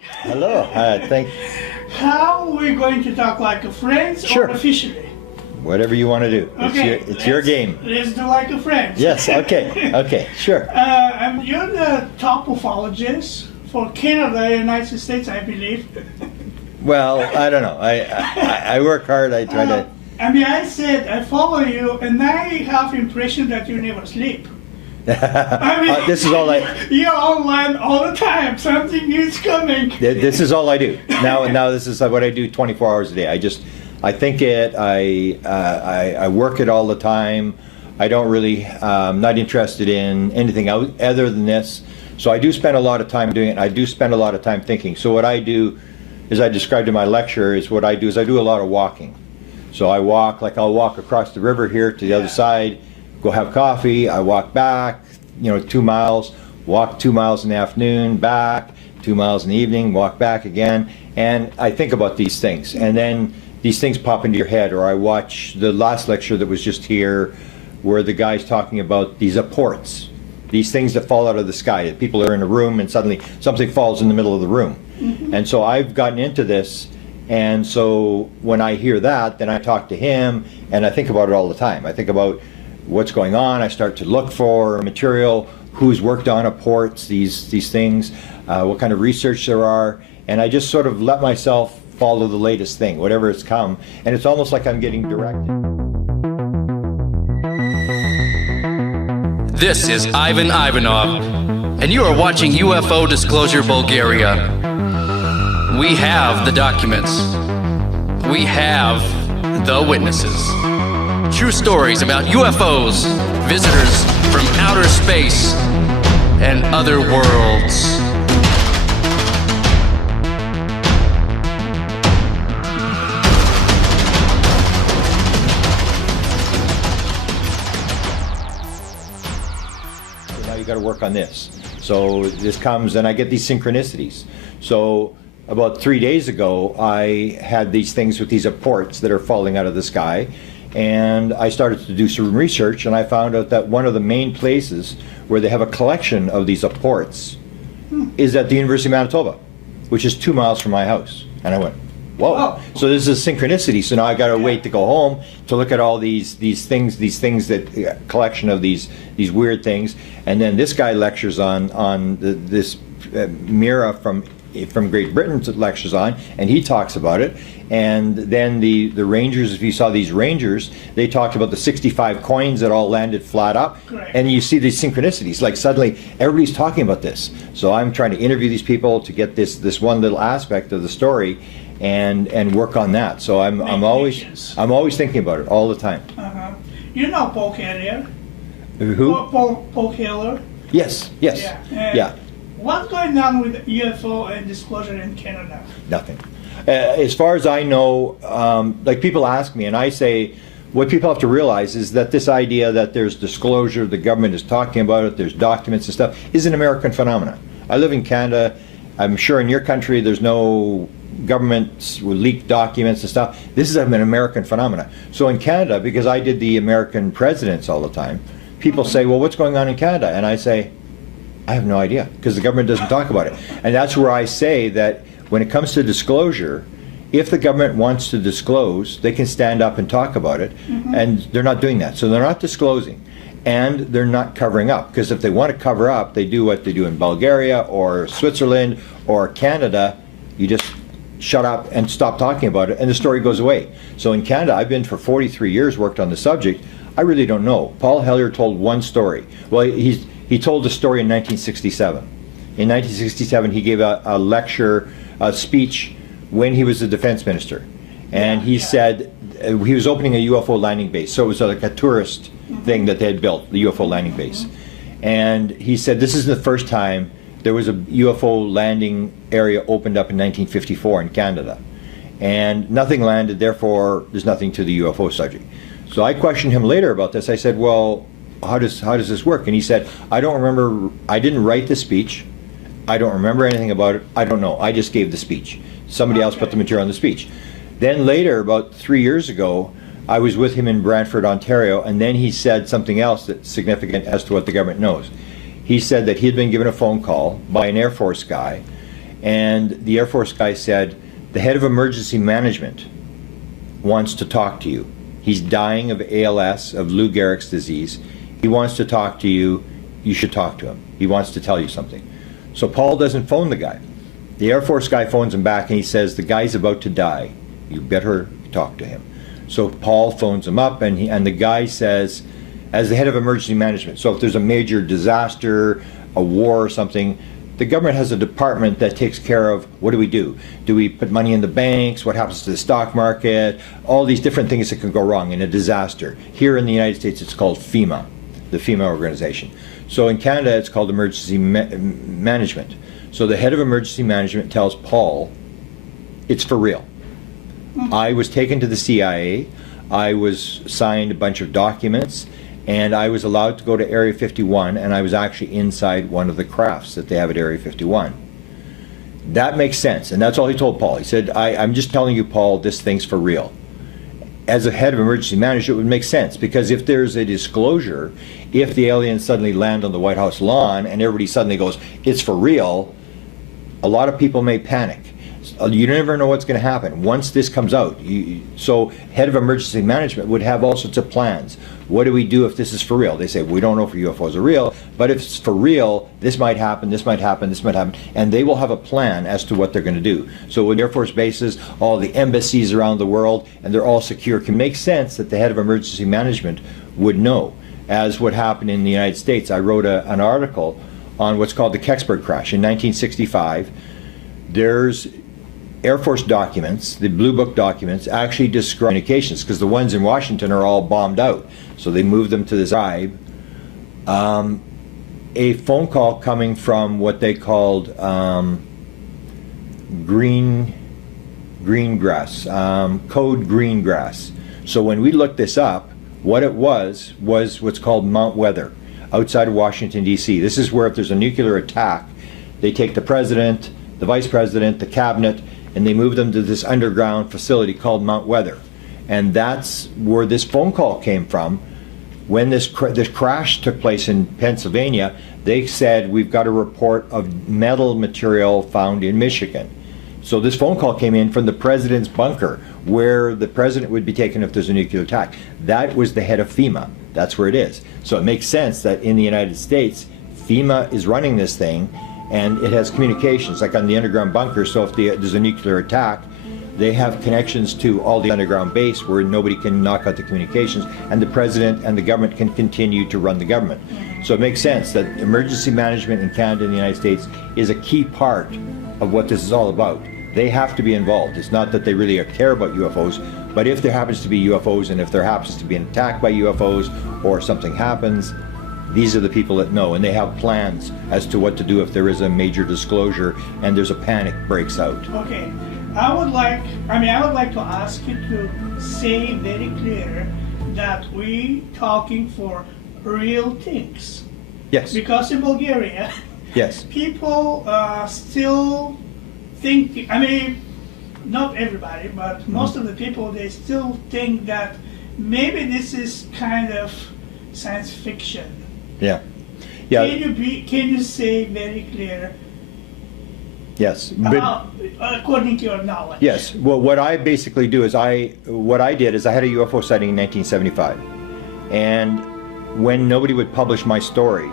Hello. Thank. How are we going to talk like a friends Sure. or officially? Whatever you want to do. Okay, It's your game. Let's do like a friends. Yes. Okay. Okay. Sure. And you're the top ufologist for Canada, United States, I believe. Well, I don't know. I work hard. I try to. I mean, I said I follow you, and I have impression that you never sleep. I mean, This is all I. you're online all the time. Something is coming. This is all I do. Now this is what I do 24 hours a day. I think it. I work it all the time. I don't really. Not interested in anything other than this. So I do spend a lot of time doing it. I do spend a lot of time thinking. So what I do, as I described in my lecture, is what I do is I do a lot of walking. So I walk, like I'll walk across the river here to the other side, go have coffee. I walk back, 2 miles. Walk 2 miles in the afternoon, back 2 miles in the evening, walk back again, and I think about these things, and then these things pop into your head. Or I watch the last lecture that was just here, where the guy's talking about these apports, these things that fall out of the sky. People are in a room and suddenly something falls in the middle of the room. Mm-hmm. And so I've gotten into this, and so when I hear that, then I talk to him, and I think about it all the time. I think about what's going on. I start to look for material, who's worked on apports, these things, what kind of research there are, and I just sort of let myself follow the latest thing, whatever has come, and it's almost like I'm getting directed. This is Ivan Ivanov, and you are watching UFO Disclosure Bulgaria. We have the documents. We have the witnesses. True stories about UFOs, visitors from outer space, and other worlds. Got to work on this. So this comes, and I get these synchronicities. So about 3 days ago, I had these things with these apports that are falling out of the sky, and I started to do some research, and I found out that one of the main places where they have a collection of these apports is at the University of Manitoba, which is 2 miles from my house. And I went, whoa. Oh. So this is a synchronicity. So now I got to wait to go home to look at all these things that collection of these weird things. And then this guy lectures on this Mira from Great Britain lectures on, and he talks about it. And then the Rangers, if you saw these Rangers, they talked about the 65 coins that all landed flat up. Correct. And you see these synchronicities, like suddenly everybody's talking about this. So I'm trying to interview these people to get this one little aspect of the story and work on that. So I'm always thinking about it all the time. Uh-huh. You know Paul Carrier? Who? Paul Keller? Yes. Yeah. What's going on with UFO and disclosure in Canada? Nothing. As far as I know, like people ask me, and I say, what people have to realize is that this idea that there's disclosure, the government is talking about it, there's documents and stuff, is an American phenomenon. I live in Canada. I'm sure in your country there's no governments with leaked documents and stuff. This is an American phenomenon. So in Canada, because I did the American presidents all the time, people say, well, what's going on in Canada? And I say, I have no idea, because the government doesn't talk about it. And that's where I say that when it comes to disclosure, if the government wants to disclose, they can stand up and talk about it, and they're not doing that. So they're not disclosing, and they're not covering up, because if they want to cover up, they do what they do in Bulgaria or Switzerland or Canada. You just shut up and stop talking about it, and the story goes away. So in Canada, I've been for 43 years, worked on the subject. I really don't know. Paul Hellyer told one story. Well, he told a story in 1967. In 1967, he gave a lecture, a speech, when he was the defense minister. And he said he was opening a UFO landing base. So it was like a tourist thing that they had built, the UFO landing base. And he said this is the first time there was a UFO landing area opened up in 1954 in Canada. And nothing landed, therefore there's nothing to the UFO subject. So I questioned him later about this. I said, well, how does this work? And he said, I don't remember, I didn't write the speech. I don't remember anything about it. I don't know. I just gave the speech. Somebody else put the material on the speech. Then later, about 3 years ago, I was with him in Brantford, Ontario, and then he said something else that's significant as to what the government knows. He said that he had been given a phone call by an Air Force guy, And the Air Force guy said, the head of emergency management wants to talk to you. He's dying of ALS, of Lou Gehrig's disease. He wants to talk to you. You should talk to him. He wants to tell you something. So Paul doesn't phone the guy. The Air Force guy phones him back and he says, the guy's about to die. You better talk to him. So Paul phones him up, and the guy says, as the head of emergency management, so if there's a major disaster, a war or something, the government has a department that takes care of, what do we do? Do we put money in the banks? What happens to the stock market? All these different things that can go wrong in a disaster. Here in the United States, it's called FEMA, the FEMA organization. So in Canada, it's called emergency management. So the head of emergency management tells Paul, it's for real. I was taken to the CIA, I was signed a bunch of documents, and I was allowed to go to Area 51, and I was actually inside one of the crafts that they have at Area 51. That makes sense, and that's all he told Paul. He said, I'm just telling you, Paul, this thing's for real. As a head of emergency management, it would make sense, because if there's a disclosure, if the aliens suddenly land on the White House lawn and everybody suddenly goes, it's for real, a lot of people may panic. You never know what's going to happen once this comes out. So head of emergency management would have all sorts of plans. What do we do if this is for real? They say, we don't know if UFOs are real, but if it's for real, this might happen, this might happen, this might happen, and they will have a plan as to what they're going to do. So with Air Force bases, all the embassies around the world, and they're all secure, can make sense that the head of emergency management would know. As what happened in the United States, I wrote an article on what's called the Kecksburg crash in 1965. There's Air Force documents, the Blue Book documents, actually describe communications, because the ones in Washington are all bombed out. So they moved them to the tribe. A phone call coming from what they called green grass, code green grass. So when we looked this up, what it was what's called Mount Weather, outside of Washington, D.C. This is where if there's a nuclear attack, they take the president, the vice president, the cabinet, and they move them to this underground facility called Mount Weather. And that's where this phone call came from. When this crash took place in Pennsylvania, they said, we've got a report of metal material found in Michigan. So this phone call came in from the president's bunker, where the president would be taken if there's a nuclear attack. That was the head of FEMA. That's where it is. So it makes sense that in the United States, FEMA is running this thing, and it has communications, like on the underground bunker. So if there's a nuclear attack, they have connections to all the underground base where nobody can knock out the communications, and the president and the government can continue to run the government. So it makes sense that emergency management in Canada and the United States is a key part of what this is all about. They have to be involved. It's not that they really care about UFOs, but if there happens to be UFOs, and if there happens to be an attack by UFOs, or something happens, these are the people that know, and they have plans as to what to do if there is a major disclosure and there's a panic breaks out. Okay, I would like to ask you to say very clear that we talking for real things. Yes. Because in Bulgaria, Yes. people still think, not everybody, but most of the people, they still think that maybe this is kind of science fiction. Yeah. Yeah. Can you say very clear? Yes. According to your knowledge. Yes. Well, what I basically do is what I did is I had a UFO sighting in 1975, and when nobody would publish my story,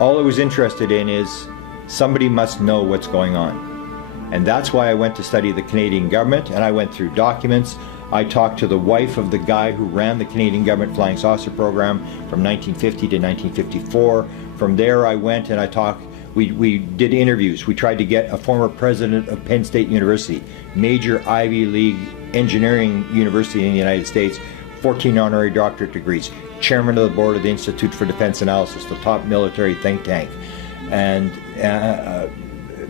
all I was interested in is somebody must know what's going on, and that's why I went to study the Canadian government, and I went through documents. I talked to the wife of the guy who ran the Canadian government flying saucer program from 1950 to 1954. From there I went and I talked, we did interviews. We tried to get a former president of Penn State University, major Ivy League engineering university in the United States, 14 honorary doctorate degrees, chairman of the board of the Institute for Defense Analysis, the top military think tank, and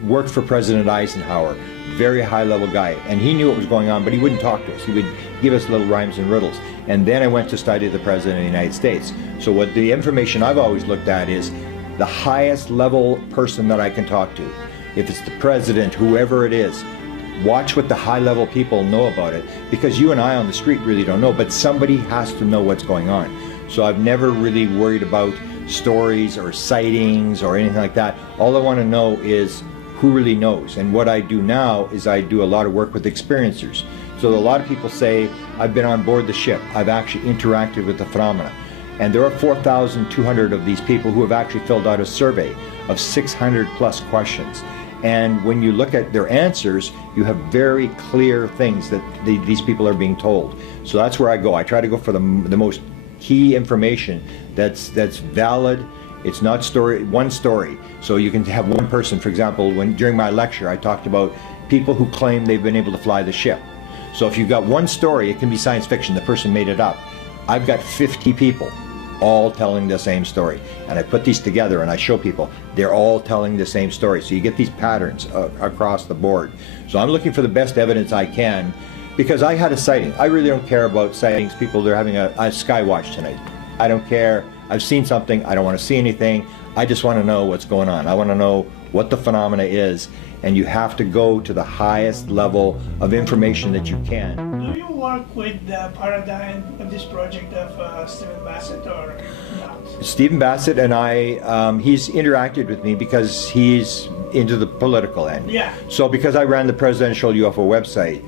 worked for President Eisenhower. Very high-level guy, and he knew what was going on, but he wouldn't talk to us. He would give us little rhymes and riddles. And then I went to study the President of the United States. So what the information I've always looked at is the highest level person that I can talk to. If it's the President, whoever it is, watch what the high-level people know about it, because you and I on the street really don't know, but somebody has to know what's going on. So I've never really worried about stories or sightings or anything like that. All I want to know is who really knows. And what I do now is I do a lot of work with experiencers. So a lot of people say, I've been on board the ship, I've actually interacted with the phenomena. And there are 4,200 of these people who have actually filled out a survey of 600 plus questions. And when you look at their answers, you have very clear things that these people are being told. So that's where I go. I try to go for the most key information that's valid. It's not one story. So you can have one person, for example, during my lecture I talked about people who claim they've been able to fly the ship. So if you've got one story, it can be science fiction, the person made it up. I've got 50 people all telling the same story. And I put these together and I show people, they're all telling the same story. So you get these patterns across the board. So I'm looking for the best evidence I can, because I had a sighting. I really don't care about sightings. People, they're having a sky watch tonight. I don't care. I've seen something. I don't want to see anything. I just want to know what's going on. I want to know what the phenomena is. And you have to go to the highest level of information that you can. Do you work with the paradigm of this project of Stephen Bassett or not? Stephen Bassett and I, he's interacted with me because he's into the political end. Yeah. So because I ran the presidential UFO website,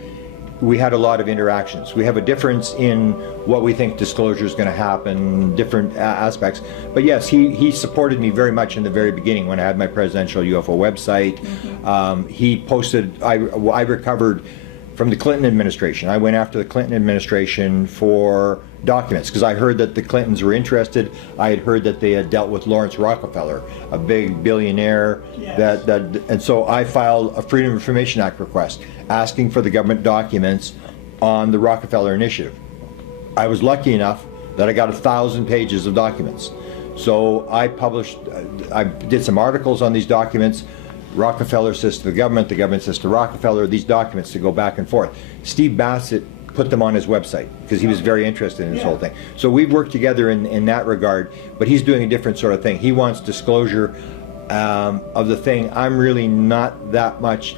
we had a lot of interactions. We have a difference in what we think disclosure is going to happen, different aspects. But yes, he supported me very much in the very beginning when I had my presidential UFO website. Mm-hmm. He posted, I recovered from the Clinton administration. I went after the Clinton administration for documents because I heard that the Clintons were interested. I had heard that they had dealt with Lawrence Rockefeller, a big billionaire. Yes. And so I filed a Freedom of Information Act request asking for the government documents on the Rockefeller Initiative. I was lucky enough that I got 1,000 pages of documents. So I published, I did some articles on these documents. Rockefeller says to the government says to Rockefeller, these documents to go back and forth. Steve Bassett put them on his website because he was very interested in this whole thing. So we've worked together in that regard, but he's doing a different sort of thing. He wants disclosure of the thing. I'm really not that much,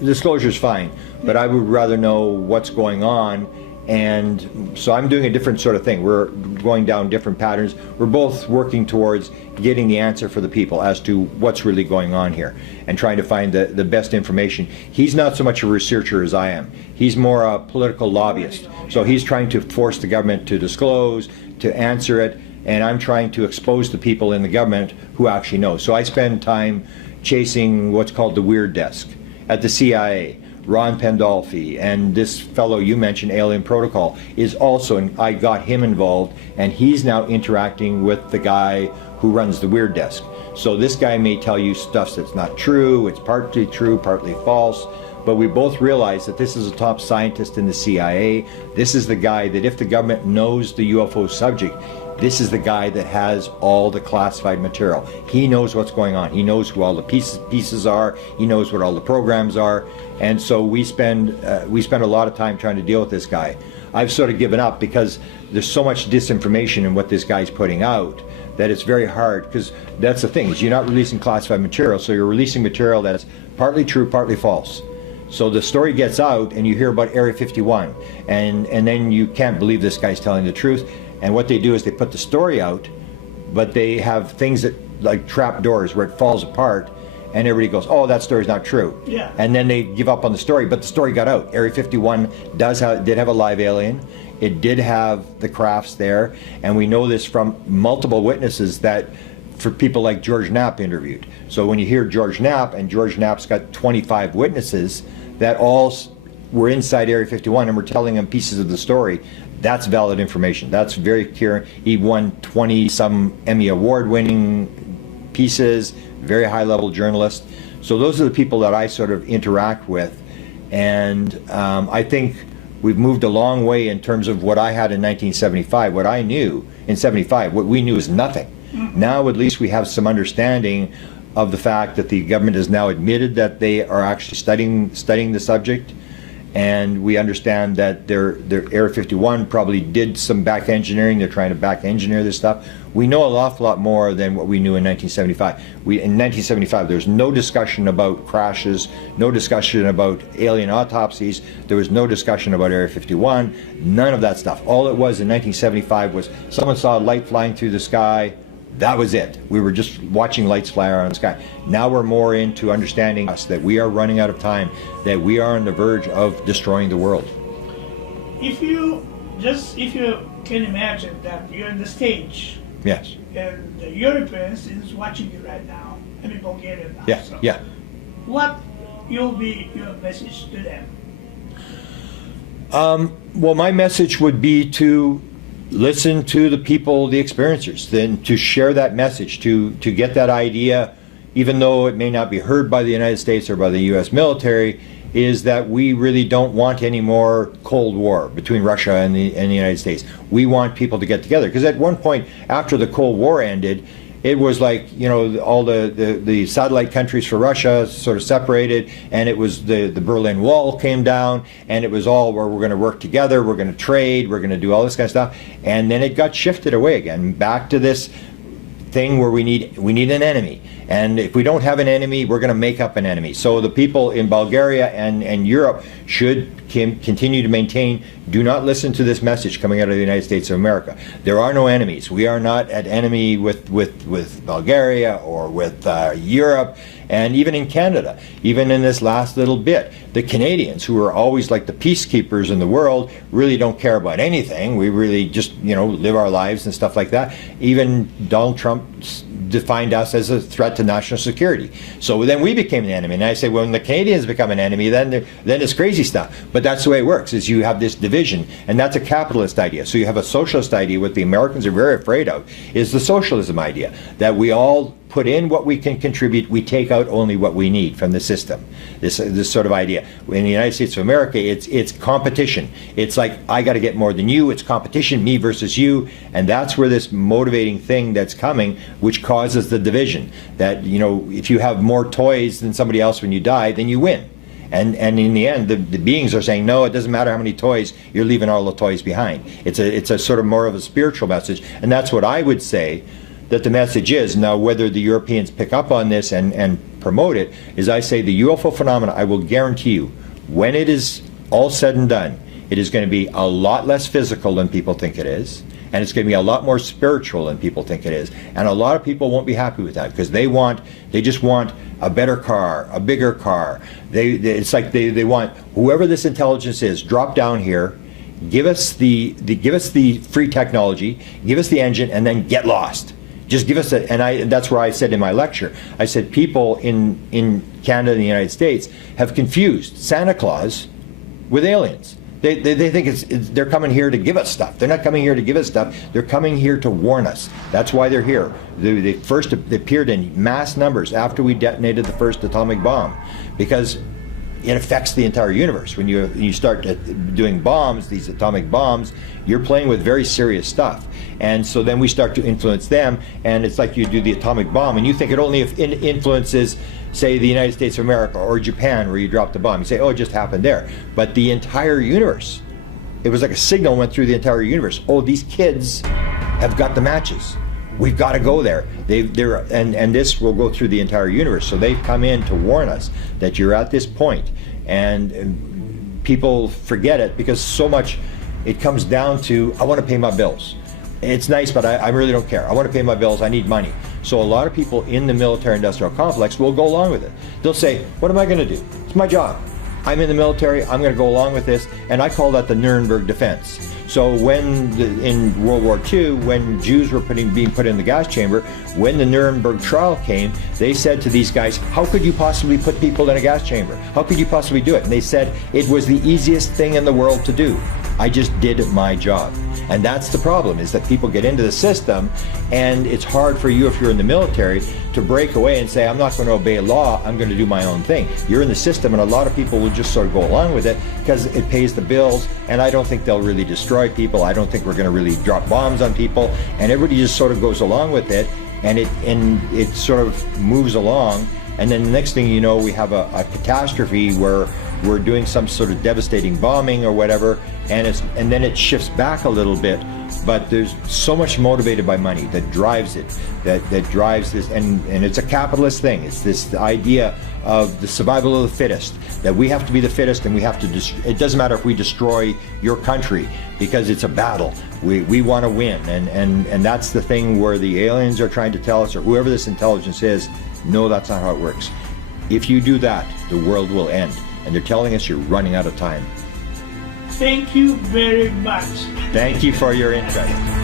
disclosure's fine, but I would rather know what's going on. And so I'm doing a different sort of thing. We're going down different patterns. We're both working towards getting the answer for the people as to what's really going on here and trying to find the best information. He's not so much a researcher as I am. He's more a political lobbyist. So he's trying to force the government to disclose, to answer it, and I'm trying to expose the people in the government who actually know. So I spend time chasing what's called the weird desk at the CIA. Ron Pandolfi and this fellow you mentioned, Alien Protocol, is also, and I got him involved, and he's now interacting with the guy who runs the weird desk. So this guy may tell you stuff that's not true, it's partly true, partly false, but we both realize that this is a top scientist in the CIA. This is the guy that if the government knows the UFO subject, this is the guy that has all the classified material. He knows what's going on. He knows who all the pieces are. He knows what all the programs are. And so we spend a lot of time trying to deal with this guy. I've sort of given up because there's so much disinformation in what this guy's putting out that it's very hard, because that's the thing, is you're not releasing classified material, so you're releasing material that's partly true, partly false. So the story gets out and you hear about Area 51 and then you can't believe this guy's telling the truth. And what they do is they put the story out, but they have things that, like trap doors where it falls apart and everybody goes, oh, that story's not true. Yeah. And then they give up on the story, but the story got out. Area 51 did have a live alien. It did have the crafts there, and we know this from multiple witnesses that for people like George Knapp interviewed. So when you hear George Knapp, and George Knapp's got 25 witnesses that all were inside Area 51 and were telling him pieces of the story, that's valid information. That's very clear. He won 20-some Emmy Award-winning pieces, very high-level journalist. So those are the people that I sort of interact with, and I think we've moved a long way in terms of what I had in 1975. What I knew in 75, what we knew is nothing. Now at least we have some understanding of the fact that the government has now admitted that they are actually studying the subject, and we understand that their Area 51 probably did some back engineering. They're trying to back engineer this stuff. We know an awful lot more than what we knew in 1975. In 1975, there was no discussion about crashes, no discussion about alien autopsies, there was no discussion about Area 51, none of that stuff. All it was in 1975 was someone saw a light flying through the sky, That was it. We were just watching lights fly around the sky. Now we're more into understanding us, that we are running out of time, that we are on the verge of destroying the world. If you can imagine that you're on the stage, Yes. and the Europeans is watching you right now, I mean Bulgaria now. Yeah, So yeah. what will be your message to them? Well, my message would be to listen to the people, the experiencers, then to share that message, to get that idea, even though it may not be heard by the United States or by the U.S. military, is that we really don't want any more Cold War between Russia and the United States. We want people to get together. Because at one point, after the Cold War ended, it was like, you know, all the satellite countries for Russia sort of separated, and it was the Berlin Wall came down, and it was all where we're going to work together, we're going to trade, we're going to do all this kind of stuff. And then it got shifted away again, back to this thing where we need an enemy, and if we don't have an enemy, we're going to make up an enemy. So the people in Bulgaria and Europe should continue to maintain, do not listen to this message coming out of the United States of America. There are no enemies. We are not at enemy with Bulgaria or with Europe, and even in Canada, even in this last little bit, the Canadians, who are always like the peacekeepers in the world, really don't care about anything. We really just, you know, live our lives and stuff like that. Even Donald Trump defined us as a threat to national security. So then we became an enemy. And I say, well, when the Canadians become an enemy, then it's crazy stuff. But that's the way it works, is you have this division, and that's a capitalist idea. So you have a socialist idea. What the Americans are very afraid of is the socialism idea, that we all put in what we can contribute, we take out only what we need from the system. This sort of idea. In the United States of America, it's competition. It's like, I got to get more than you. It's competition, me versus you, and that's where this motivating thing that's coming, which causes the division. That, you know, if you have more toys than somebody else when you die, then you win. And in the end, the beings are saying, no, it doesn't matter how many toys, you're leaving all the toys behind. It's a sort of more of a spiritual message, and that's what I would say that the message is. Now, whether the Europeans pick up on this and promote it, is I say the UFO phenomena, I will guarantee you, when it is all said and done, it is going to be a lot less physical than people think it is, and it's going to be a lot more spiritual than people think it is. And a lot of people won't be happy with that, because they just want a better car, a bigger car. It's like they want whoever this intelligence is, drop down here, give us the free technology, give us the engine, and then get lost. Just give us that's where I said in my lecture, I said people in Canada and the United States have confused Santa Claus with aliens. They think they're coming here to give us stuff. They're not coming here to give us stuff. They're coming here to warn us. That's why they're here. They first appeared in mass numbers after we detonated the first atomic bomb, because it affects the entire universe. When you start doing bombs, these atomic bombs, you're playing with very serious stuff. And so then we start to influence them, and it's like you do the atomic bomb, and you think it only influences, say, the United States of America or Japan, where you drop the bomb. You say, oh, it just happened there. But the entire universe, it was like a signal went through the entire universe. Oh, these kids have got the matches. We've got to go there. And this will go through the entire universe. So they've come in to warn us that you're at this point. And people forget it, because so much it comes down to, I want to pay my bills. It's nice, but I really don't care. I want to pay my bills. I need money. So a lot of people in the military-industrial complex will go along with it. They'll say, what am I going to do? It's my job. I'm in the military. I'm going to go along with this. And I call that the Nuremberg defense. So in World War II, when Jews were being put in the gas chamber, when the Nuremberg trial came, they said to these guys, how could you possibly put people in a gas chamber? How could you possibly do it? And they said, it was the easiest thing in the world to do. I just did my job. And that's the problem, is that people get into the system, and it's hard for you, if you're in the military, to break away and say, I'm not going to obey law, I'm going to do my own thing. You're in the system, and a lot of people will just sort of go along with it because it pays the bills, and I don't think they'll really destroy people. I don't think we're going to really drop bombs on people, and everybody just sort of goes along with it, and it sort of moves along. And then the next thing you know, we have a catastrophe where we're doing some sort of devastating bombing or whatever, and then it shifts back a little bit. But there's so much motivated by money that drives it, that drives this, and it's a capitalist thing. It's this idea of the survival of the fittest, that we have to be the fittest, and we have to it doesn't matter if we destroy your country, because it's a battle. We want to win, and that's the thing where the aliens are trying to tell us, or whoever this intelligence is, no, that's not how it works. If you do that, the world will end. And they're telling us you're running out of time. Thank you very much. Thank you for your interest.